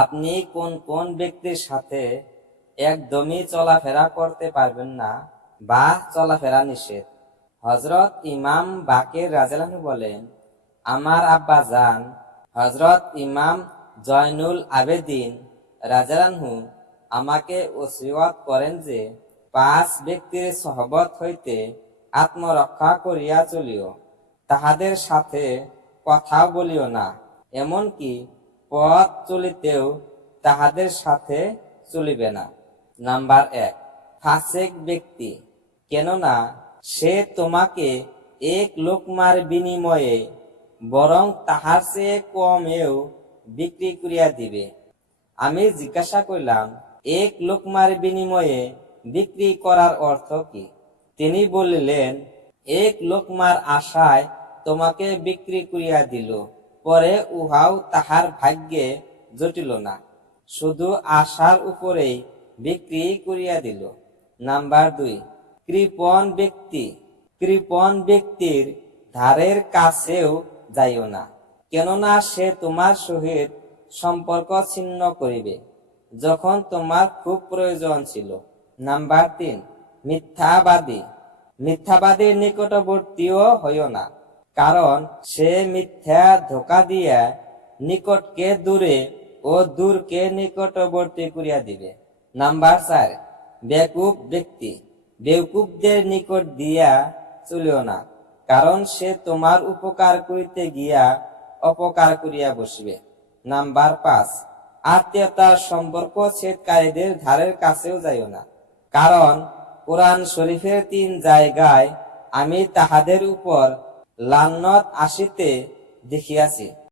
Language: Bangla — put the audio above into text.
আপনি কোন কোন ব্যক্তির সাথে একদমই চলাফেরা করতে পারবেন না বা চলাফেরা নিষেধ? হযরত ইমাম বাকের রাদিয়াল্লাহু বলেন, আমার আব্বা জান হযরত ইমাম জয়নুল আবেদিন রাদিয়াল্লাহু আমাকে ওসিয়ত করেন যে 5 ব্যক্তির সহবত হইতে আত্মরক্ষা করিয়া চলিও। তাহাদের সাথে কথা বলিও না, এমনকি পথ চলিতেও তাহাদের সাথে চলিবে না। নাম্বার 1, ফাসেক ব্যক্তি, কেননা সে তোমাকে এক লোকমার বিনিময়ে বরং তাহার চেয়ে কমেও বিক্রি করিয়া দিবে। আমি জিজ্ঞাসা করিলাম, এক লোকমার বিনিময়ে বিক্রি করার অর্থ কি? তিনি বলিলেন, এক লোকমার আশায় তোমাকে বিক্রি করিয়া দিল, পরে উহাও তাহার ভাগ্যে জটিল না, শুধু আশার উপরেই বিক্রি করিয়া দিল। নাম্বার 2, কৃপণ ব্যক্তি, কৃপণ ব্যক্তির ধারের কাছেও যাইও না, কেননা সে তোমার সহিত সম্পর্ক ছিন্ন করিবে যখন তোমার খুব প্রয়োজন ছিল। নাম্বার 3, মিথ্যাবাদী, মিথ্যাবাদীর নিকটবর্তীও হইও না, কারণ সে মিথ্যা ধোঁকা দিয়া নিকটকে দূরে ও দূরকে নিকটবর্তী করিয়া দিবে। নাম্বার 4, বেকুব ব্যক্তি, বেকুবদের নিকট দিয়া চলিও না, কারণ সে তোমার উপকার করিতে গিয়া অপকার করিয়া বসিবে। নাম্বার 5, আত্মীয়তার সম্পর্ক ছেদকারীদের ধারের কাছেও যাইও না, কারণ কোরআন শরীফের 3 জায়গায় আমি তাহাদের উপর লানত আসিতে দেখিয়াছি।